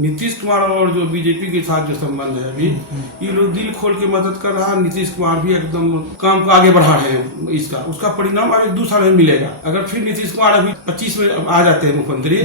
नीतीश कुमार और जो बीजेपी के साथ जो संबंध है अभी, ये लोग दिल खोल के मदद कर रहा है। नीतीश कुमार भी एकदम काम को आगे बढ़ा रहे हैं। इसका उसका परिणाम अभी 2 साल में मिलेगा। अगर फिर नीतीश कुमार अभी 25 में आ जाते हैं मुख्यमंत्री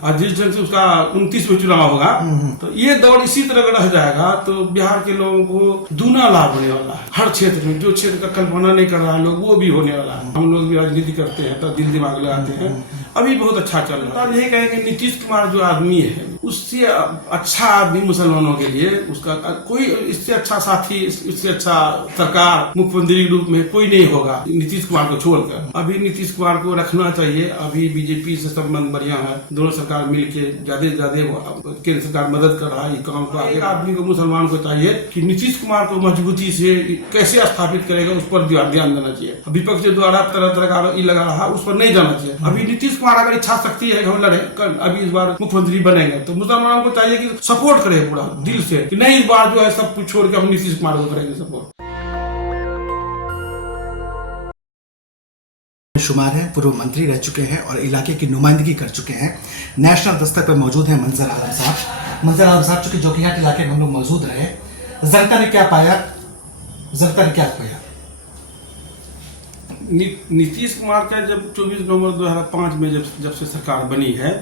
और जिस ढंग से उसका 29 में चुनाव होगा, तो ये दौड़ इसी तरह रह जाएगा तो बिहार के लोगों को दूना लाभ होने वाला है। हर क्षेत्र में जो क्षेत्र का कल्पना नहीं कर रहा है लोग, वो भी होने वाला है। हम लोग भी राजनीति करते हैं तो दिल दिमाग लगाते हैं, अभी बहुत अच्छा चल रहा है। यही कहेंगे नीतीश कुमार जो आदमी है, उससे अच्छा आदमी मुसलमानों के लिए उसका कोई, इससे अच्छा साथी, इससे अच्छा सरकार मुख्यमंत्री के रूप में कोई नहीं होगा नीतीश कुमार को छोड़कर। अभी नीतीश कुमार को रखना चाहिए। अभी बीजेपी से संबंध बढ़िया है, दोनों सरकार मिलकर ज्यादा केंद्र सरकार मदद कर रहा है ये काम को आगे। आदमी को, मुसलमान को चाहिए कि नीतीश कुमार को मजबूती से कैसे स्थापित करेगा उस पर ध्यान देना चाहिए। विपक्ष के द्वारा तरह तरह का लगा रहा उस पर नहीं जाना चाहिए। अभी नीतीश कुमार अगर इच्छा शक्ति है हम लड़े अभी इस बार मुख्यमंत्री बनेंगे तो मुसलमानों को चाहिए कि सपोर्ट करे पूरा दिल से कि नहीं, इस बार जो है सब कुछ छोड़ के हम नीतीश कुमार को करेंगे सपोर्ट। शुमार हैं, पूर्व मंत्री रह चुके हैं और इलाके की नुमाइंदगी कर चुके हैं। नेशनल दस्तक पर मौजूद हैं मंजर आलम साहब। मंजर आलम साहब, चूंकि जोकीहाट इलाके में हम लोग मौजूद रहे, जनता ने क्या पाया, जनता ने क्या खोया? नीतीश कुमार का जब 24 नवंबर 2005 में जब से सरकार बनी है,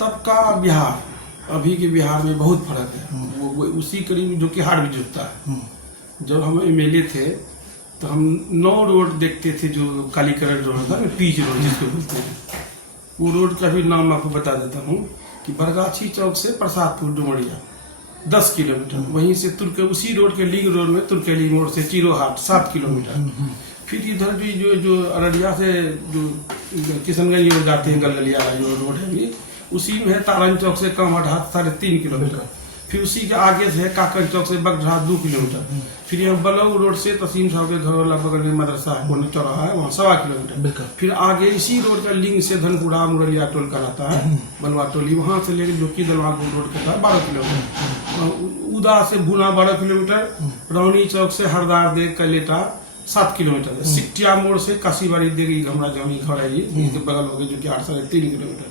तब का बिहार अभी के बिहार में बहुत फर्क है। वो उसी करीब जोकीहाट भी जुटता है। जब हम एमएलए थे तो हम 9 रोड देखते थे, जो कालीकरण रोड था, पीच रोड जिसको बोलते हैं। वो रोड का भी नाम आपको बता देता हूँ कि बरगाछी चौक से प्रसादपुर डुमरिया 10 किलोमीटर, वहीं से उसी रोड के लिंक रोड में तुर्केली मोड़ से चिरोहाट 7 किलोमीटर। फिर इधर भी जो अररिया से जो किशनगंज रोड जाते हैं, गलगलिया जो रोड है भी उसी में है। तारान चौक से कामाढ़ाट 3.5 किलोमीटर। फिर उसी के आगे से है काकर चौक से बगढ़ाट 2 किलोमीटर। फिर यहाँ बलौ रोड से तसीम साहब के घर वाला बगल में मदरसा है, चौराहा है, वहाँ 1.25 किलोमीटर। फिर आगे इसी रोड का लिंक से धनपुरा मुरलिया टोल का रहता है, बलवा टोली, वहाँ से लेकर जोकी दलवापुर रोड के था 12 किलोमीटर। उदा से भूना 12 किलोमीटर, रौनी चौक से हरदार दे कलेटा 7 किलोमीटर। सिकटिया मोड़ से काशीबाड़ी देगी घमरा जमी घर है, ये बगल हो गए जो कि 8 साढ़े 3 किलोमीटर।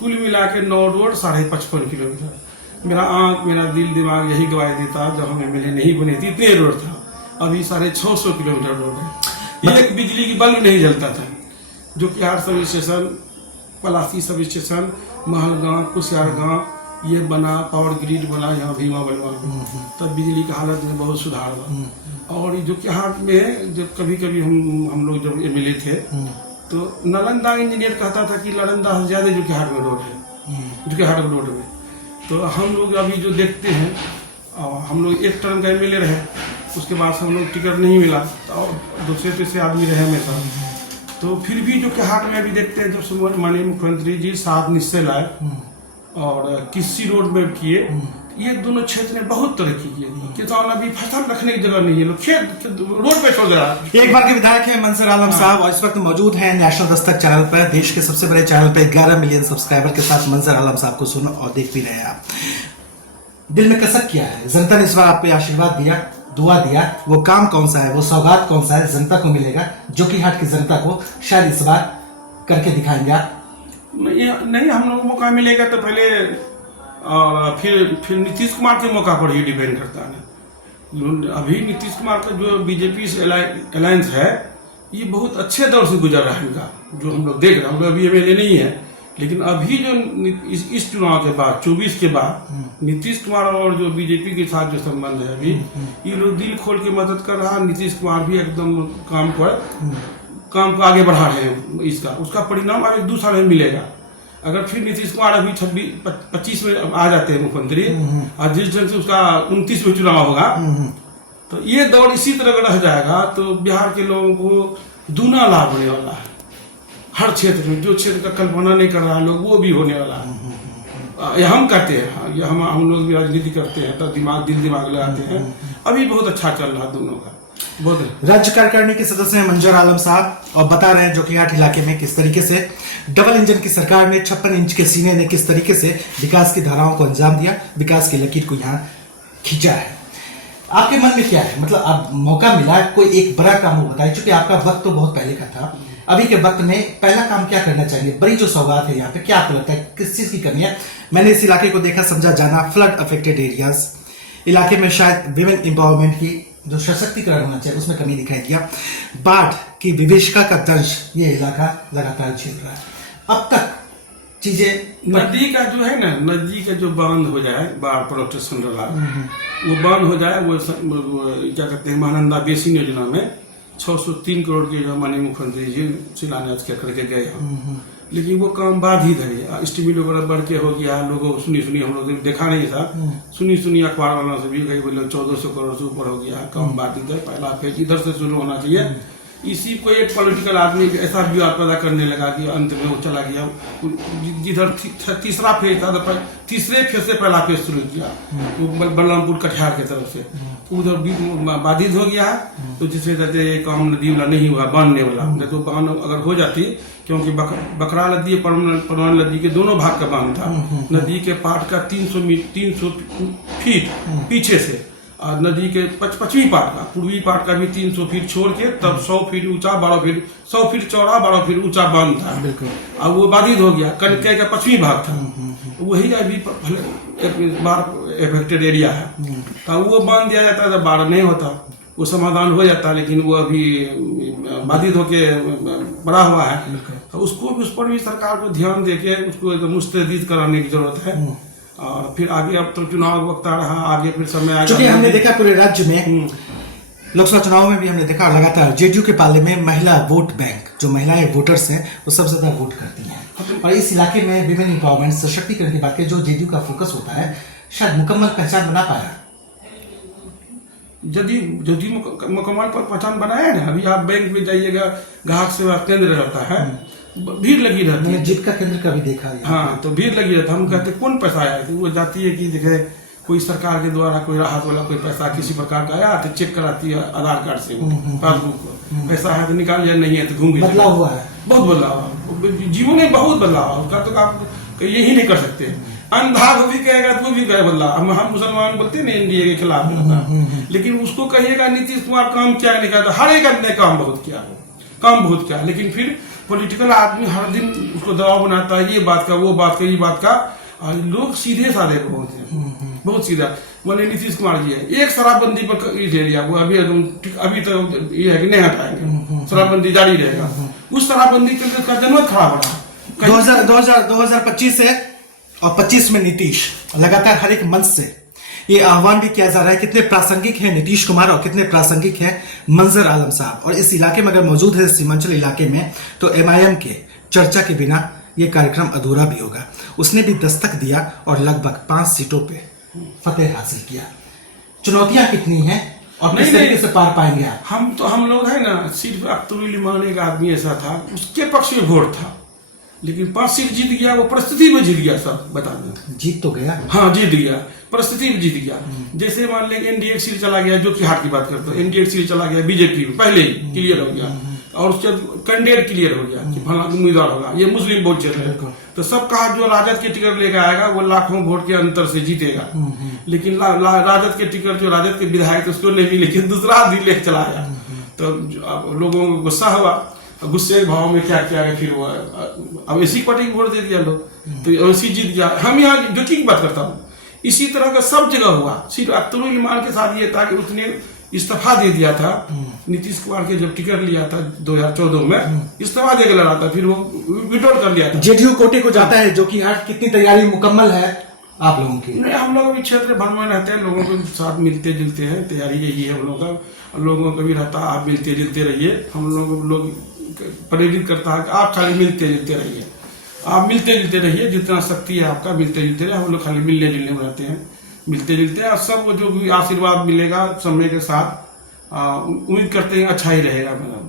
कुल मिला के 9 रोड 55.5 किलोमीटर। मेरा आंख, मेरा दिल दिमाग यही गवाही देता जब हम एमएलए नहीं बने थे, इतने रोड था। अभी 650 किलोमीटर रोड है। एक बिजली की बल्ब नहीं जलता था। जो कि हाट sub station, Palasi sub station, Mahalgaon, कुशियारगांव ये बना, पावर ग्रिड बना यहाँ भीमा बनवा, तब बिजली की हालत में बहुत सुधार हुआ। और जो कि हाट में जब कभी कभी हम लोग जब एमएलए थे तो नालंदा इंजीनियर कहता था कि नालंदा से ज्यादा जो कि हाट में रोड है, जो कि हाट रोड में। तो हम लोग अभी जो देखते हैं, हम लोग 1 टर्म का एमएलए रहे, उसके बाद हम लोग टिकट नहीं मिला और दूसरे तीसरे आदमी रहे हमेशा। तो फिर भी जो कि हाट में अभी देखते हैं, जब माननीय मुख्यमंत्री जी 7 निश्चय लाए और किसी रोड में किए, ये दोनों क्षेत्र में बहुत तरक्की की है। किसान अभी फसल रखने की जगह नहीं है, लोग खेत रोड पे छोड़ दे रहा है। एक बार के विधायक हैं मंजर आलम साहब और इस वक्त मौजूद हैं नेशनल दस्तक चैनल पर, देश के सबसे बड़े चैनल पर 11 मिलियन सब्सक्राइबर के साथ मंजर आलम साहब को सुनो और देख भी रहे हैं आप। दिल में कसक किया है, जनता ने इस बार आपको आशीर्वाद दिया, दुआ दिया, वो काम कौन सा है, वो सौगात कौन सा है जनता को मिलेगा, जोकीहाट की जनता को शायद इस बार करके दिखाएंगे आप? नहीं, हम लोग को मौका मिलेगा तो पहले और फिर नीतीश कुमार के मौका पर ही डिपेंड करता है। अभी नीतीश कुमार का जो बीजेपी से अलायंस है, ये बहुत अच्छे दौर से गुजर रहा है इनका, जो हम लोग देख रहे हैं। हम लोग अभी एमएलए नहीं है, लेकिन अभी जो इस चुनाव के बाद 24 के बाद नीतीश कुमार और जो बीजेपी के साथ जो संबंध है अभी, ये लोग दिल खोल के मदद कर रहा है। नीतीश कुमार भी एकदम काम को आगे बढ़ा रहे हैं। इसका उसका परिणाम अभी 2 साल में मिलेगा। अगर फिर नीतीश कुमार अभी 25 में आ जाते हैं मुख्यमंत्री और जिस ढंग से उसका 29 में चुनाव होगा, तो ये दौड़ इसी तरह रह जाएगा तो बिहार के लोगों को दूना लाभ होने वाला है। हर क्षेत्र में जो क्षेत्र का कल्पना नहीं कर रहा लोग, वो भी होने वाला है। हम करते हैं, हम लोग भी राजनीति करते हैं तो दिल दिमाग लगाते हैं। अभी बहुत अच्छा चल रहा है दोनों का। राज्य कार्यकारिणी के सदस्य हैं मंजर आलम साहब और बता रहे हैं जोकीहाट इलाके में किस तरीके से डबल इंजन की सरकार ने 56 इंच के सीने ने किस तरीके से विकास की धाराओं को अंजाम दिया, विकास की लकीर को यहाँ खींचा है। आपके मन में क्या है, मतलब अब मौका मिला कोई एक बड़ा काम हो बताइए, चूंकि आपका वक्त तो बहुत पहले का था, अभी के वक्त में पहला काम क्या करना चाहिए? बड़ी जो सौगात है यहाँ पे, क्या आपको लगता है किस चीज की कमी है? मैंने इस इलाके को देखा, समझा, जाना, फ्लड अफेक्टेड एरियाज, इलाके में शायद विमेन एम्पावरमेंट की जो सशक्तिकरण होना चाहिए उसमें कमी दिखाई दिया, बाढ़ की विभीषिका का दंश ये इलाका लगातार झेल रहा है। अब तक चीजें नदी का जो है ना, नदी का जो बांध हो जाए, बाढ़ प्रोटेक्शन वाला, वो बांध हो जाए, वो क्या कहते हैं, महानंदा बेसिन योजना में 603 करोड़ की जो माननीय मुख्यमंत्री जी शिलान्यास करके गए हैं, लेकिन वो काम बाधित है। एस्टिमेट वगैरह बढ़ के हो गया, लोगों सुनी हम लोग देखा नहीं था, सुनी अखबार वालों से भी कहीं बोले 1400 करोड़ से ऊपर हो गया, काम बाधित है। पहला फेज इधर से शुरू होना चाहिए। इसी को एक पॉलिटिकल आदमी ऐसा विवाद पैदा करने लगा कि अंत में वो चला गया, जिधर तीसरा फेज था, तो तीसरे फेज से पहला फेज शुरू किया, वो बलरामपुर कटिहार की तरफ से, उधर भी बाधित हो गया है। तो जिससे कहते काम नदी वाला नहीं हुआ, बांधने वाला, नहीं तो बांध अगर हो जाती, क्योंकि बकरा नदी परमान नदी के दोनों भाग का बांध था। नदी के पाट का 300 फीट पीछे से, और नदी के पश्चिमी पार्ट का, पूर्वी पार्ट का भी 300 फीट छोड़ के तब 100 फीट ऊंचा, 12 फीट, 100 फीट चौड़ा, 12 फीट ऊंचा बांध था। अब वो बाधित हो गया, कनके का पश्चिमी भाग था, वही का भी बाढ़ एफेक्टेड एरिया है। तो वो बांध दिया जाता है, बाढ़ नहीं होता, वो समाधान हो जाता, लेकिन वो अभी बाधित होके बड़ा हुआ है। तो उसको भी, उस पर भी सरकार को ध्यान देके उसको मुस्तैद कराने की जरूरत है। और फिर आगे अब तो चुनाव वक्त आ रहा, आगे फिर समय आ गया। हमने देखा पूरे राज्य में लोकसभा चुनाव में भी हमने देखा लगातार जेडीयू के पाले में महिला वोट बैंक, जो महिलाएं वोटर्स हैं वो सबसे ज्यादा वोट करती हैं। और इस इलाके में विमेन एम्पावरमेंट, सशक्तिकरण की बात करें, जो जेडीयू का फोकस होता है, शायद मुकम्मल पहचान बना पाया। यदि मुकम्मल पर पहचान बनाया ना, अभी आप बैंक में जाइएगा, ग्राहक सेवा केंद्र रहता है, भीड़ लगी रहती है। जीविका केंद्र का भी देखा। हाँ, तो भीड़ लगी रहती है। हम कहते कौन पैसा आया, तो वो जाती है कि देखे कोई सरकार के द्वारा कोई राहत वाला कोई पैसा किसी प्रकार का आया, तो चेक कराती है आधार कार्ड से, पासबुक को पैसा है तो निकाल, या नहीं है तो घूम गया। बदलाव हुआ है, बहुत बदलाव, जीवन में बहुत बदलाव उसका, तो आप यही नहीं कर सकते। अंधा को भी कहेगा तो भी कहे बदलाव। हम मुसलमान बोलते हैं एनडीए के खिलाफ, लेकिन उसको कहिएगा नीतीश कुमार काम क्या नहीं करता, हर एक आदमी ने काम बहुत किया, लेकिन फिर पॉलिटिकल आदमी हर दिन उसको दबाव बनाता है, ये बात का, वो बात का, ये बात का। और लोग सीधे साधे बहुत हैं, बहुत सीधा। बोले नीतीश कुमार जी है, एक शराबबंदी पर ले लिया, वो अभी तो ये है कि नहीं हटाएंगे, शराबबंदी जारी रहेगा। उस शराबबंदी के लिए उसका जनमत खराब हो रहा। 2025 से और 25 में नीतीश लगातार हर एक मंच से ये आह्वान भी किया जा रहा है। कितने प्रासंगिक हैं नीतीश कुमार और कितने प्रासंगिक हैं मंजर आलम साहब। और इस इलाके में अगर मौजूद है, सीमांचल इलाके में, तो एमआईएम के चर्चा के बिना ये कार्यक्रम अधूरा भी होगा। उसने भी दस्तक दिया और लगभग 5 सीटों पे फतेह हासिल किया। चुनौतियां कितनी हैं और किस तरीके से पार पाएंगे आप? हम लोग है ना, सिर्फ अख्तरुल इमान एक आदमी ऐसा था, उसके पक्ष में वोट था, लेकिन 5 सीट जीत गया, वो परिस्थिति में जीत गया। सब बता दें, जीत तो गया, हाँ जीत गया, परिस्थिति में जीत गया। जैसे मान लें एनडीए सीट चला गया, जो कि हार की बात करते हैं, एनडीए सीट चला गया बीजेपी में, पहले ही क्लियर हो गया, और उसके कैंडिडेट क्लियर हो गया कि फला उम्मीदवार होगा, ये मुस्लिम वोट चल रहे हैं। तो सब कहा जो राजद के टिकट लेकर आएगा वो लाखों वोट के अंतर से जीतेगा, लेकिन राजद के टिकट, जो राजद के विधायक उसको नहीं मिले, लेकिन दूसरा आदमी लेकर चला आया। तो लोगों को गुस्सा हुआ, गुस्से के भाव में क्या किया, फिर वो अब इसी पार्टी को वोट दे दिया लोग, तो ऐसी जीत गया। हम यहाँ जो की बात करता हूँ, इसी तरह का सब जगह हुआ। सिर्फ अख्तरुल इमान के साथ ये था कि उसने इस्तीफा दे दिया था, नीतीश कुमार के जब टिकट लिया था 2014 में, इस्तीफा देकर लड़ा था, फिर वो विड्रॉल कर लिया था। जेडीयू कोटे को जाता है, जो कि आज कितनी तैयारी मुकम्मल है आप लोगों की? नहीं, हम लोग भी क्षेत्र भर में रहते हैं, लोगों के साथ मिलते जुलते हैं, तैयारी यही है हम लोगों का। लोगों का भी रहता है आप मिलते जुलते रहिए, हम लोग प्रेरित करता है कि आप खाली मिलते जुलते रहिए, आप मिलते जुलते रहिए, जितना शक्ति है आपका मिलते जुलते रहिए। हम लोग खाली मिलने जुलने में रहते हैं, मिलते जुलते हैं, और सब जो भी आशीर्वाद मिलेगा समय के साथ उम्मीद करते हैं अच्छा ही रहेगा। मैडम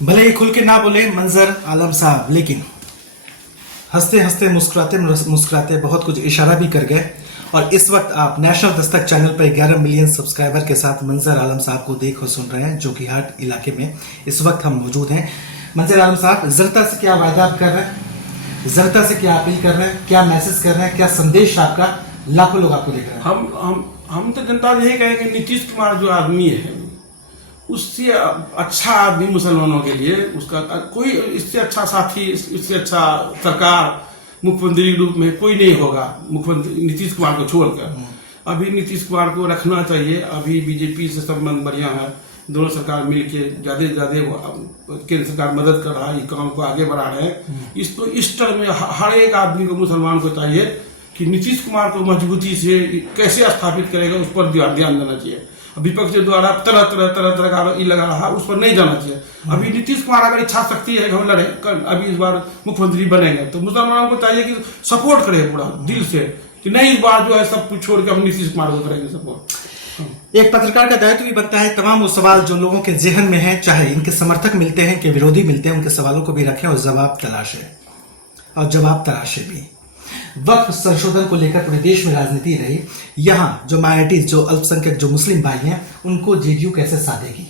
भले ही खुल के ना बोले मंजर आलम साहब, लेकिन हंसते हंसते मुस्कुराते बहुत कुछ इशारा भी कर गए। और इस वक्त आप नेशनल दस्तक चैनल पर 11 मिलियन सब्सक्राइबर के साथ मंजर आलम साहब को देख और सुन रहे हैं, जो कि हाट इलाके में इस वक्त हम मौजूद हैं। मंजर आलम साहब, जनता से क्या वादा आप कर रहे हैं, जनता से क्या अपील कर रहे हैं, क्या मैसेज कर रहे हैं, क्या संदेश आपका? लाखों लोग आपको देख रहे हैं। हम तो जनता यही कहेंगे, नीतीश कुमार जो आदमी है उससे अच्छा आदमी मुसलमानों के लिए उसका कोई इससे अच्छा साथी, इससे अच्छा सरकार मुख्यमंत्री के रूप में कोई नहीं होगा, मुख्यमंत्री नीतीश कुमार को छोड़कर। अभी नीतीश कुमार को रखना चाहिए। अभी बीजेपी से संबंध बढ़िया है, दोनों सरकार मिलके ज्यादा केंद्र सरकार मदद कर रहा है, काम को आगे बढ़ा रहे हैं। इस टर्म में हर एक आदमी को, मुसलमान को चाहिए कि नीतीश कुमार को मजबूती से कैसे स्थापित करेगा उस पर ध्यान देना चाहिए। विपक्ष के द्वारा तरह का लगा रहा, उस पर नहीं जाना चाहिए। अभी नीतीश कुमार अगर इच्छा शक्ति है कि हम लड़े, अभी इस बार मुख्यमंत्री बनेंगे, तो मुसलमानों को चाहिए कि सपोर्ट करे पूरा दिल से कि नहीं, इस बार जो है सब कुछ छोड़ के हम नीतीश कुमार को करेंगे सपोर्ट। एक पत्रकार का दायित्व भी बनता है तमाम वो सवाल जो लोगों के जेहन में है, चाहे इनके समर्थक मिलते हैं कि विरोधी मिलते हैं, उनके सवालों को भी रखें और जवाब तलाशे भी। वक्फ संशोधन को लेकर पूरे देश में राजनीति रही। यहाँ जो माइनॉरिटीज, जो अल्पसंख्यक, जो मुस्लिम भाई हैं, उनको जेडीयू कैसे साधेगी?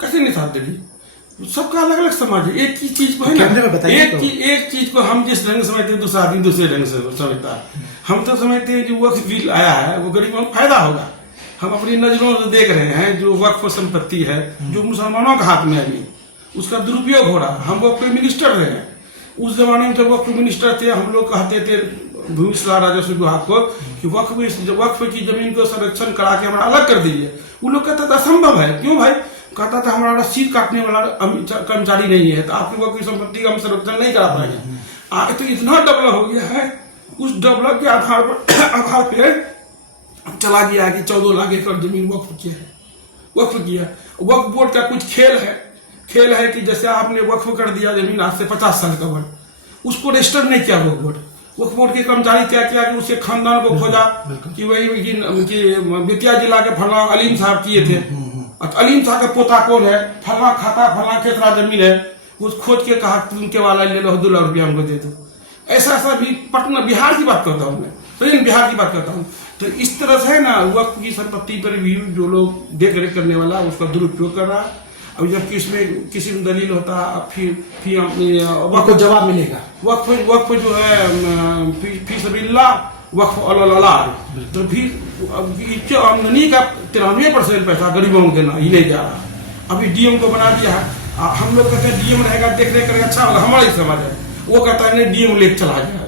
कैसे नहीं साथ देगी? सबका अलग अलग समाज है। एक ही चीज को है ना, एक चीज को हम जिस ढंग से समझते हैं, दूसरा आदमी दूसरे ढंग से समझता है। हम तो समझते हैं जो वक्फ बिल आया है वो गरीबों को फायदा होगा। हम अपनी नजरों से देख रहे हैं जो वक्फ संपत्ति है जो मुसलमानों के हाथ में है, अभी उसका दुरुपयोग हो रहा। हम वक्फ मिनिस्टर रहे हैं, उस जमाने में जब वक्फ मिनिस्टर थे, हम लोग कहते थे भूमि सुधार राजस्व विभाग को कि वक्फ की जमीन को संरक्षण करा के हमारा अलग कर दीजिए। वो लोग कहते थे असंभव है। क्यों भाई? कहता था हमारा रसीद काटने वाला कर्मचारी नहीं है, तो आपकी वक्फ की संपत्ति का हम संरक्षण नहीं करा पाएंगे। तो इतना डेवलप हो गया है, उस डेवलप के आधार पे चला गया कि 14 लाख एकड़ जमीन वक्फ किया। वक्फ बोर्ड का कुछ खेल है कि जैसे आपने वक्फ कर दिया जमीन आज से 50 साल कबल, उसको रजिस्टर नहीं किया वक्फ बोर्ड के कर्मचारी क्या किया कि उसके खानदान को खोजा कि वही बेतिया जिला के फला अलीम साहब किए थे, अलीम साहब का पोता कौन है, फला खाता फला खेतरा जमीन है, उस खोज के कहा उनके वाला ले लो 2 लाख रुपया हमको दे दो। ऐसा भी पटना बिहार की बात करता हूँ मैं, तो बिहार की बात करता हूँ। तो इस तरह से है ना, वक्फ की संपत्ति पर भी जो लोग देख रेख करने वाला उसका दुरुपयोग कर रहा है। अब जबकि इसमें किसी में दलील होता फिर वक्फ जवाब मिलेगा। वक्फ जो है फी सबिल्लाह वक्फ अल्लाह, तो फिर आमदनी का 93% पैसा गरीबों को देना ही नहीं जा रहा। अभी डीएम को बना दिया है। हम लोग कहते हैं डीएम रहेगा, देख रेख करेगा, अच्छा होगा, हमारा ही समाज है। वो कहता है नहीं, डीएम लेके चला गया।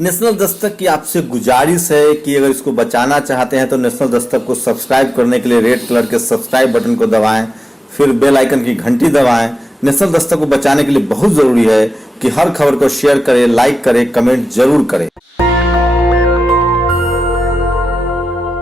नेशनल दस्तक की आपसे गुजारिश है कि अगर इसको बचाना चाहते हैं तो नेशनल दस्तक को सब्सक्राइब करने के लिए रेड कलर के सब्सक्राइब बटन को दबाएं, फिर बेल आइकन की घंटी दबाएं। नेशनल दस्तक को बचाने के लिए बहुत जरूरी है कि हर खबर को शेयर करें, लाइक करें, कमेंट जरूर करें।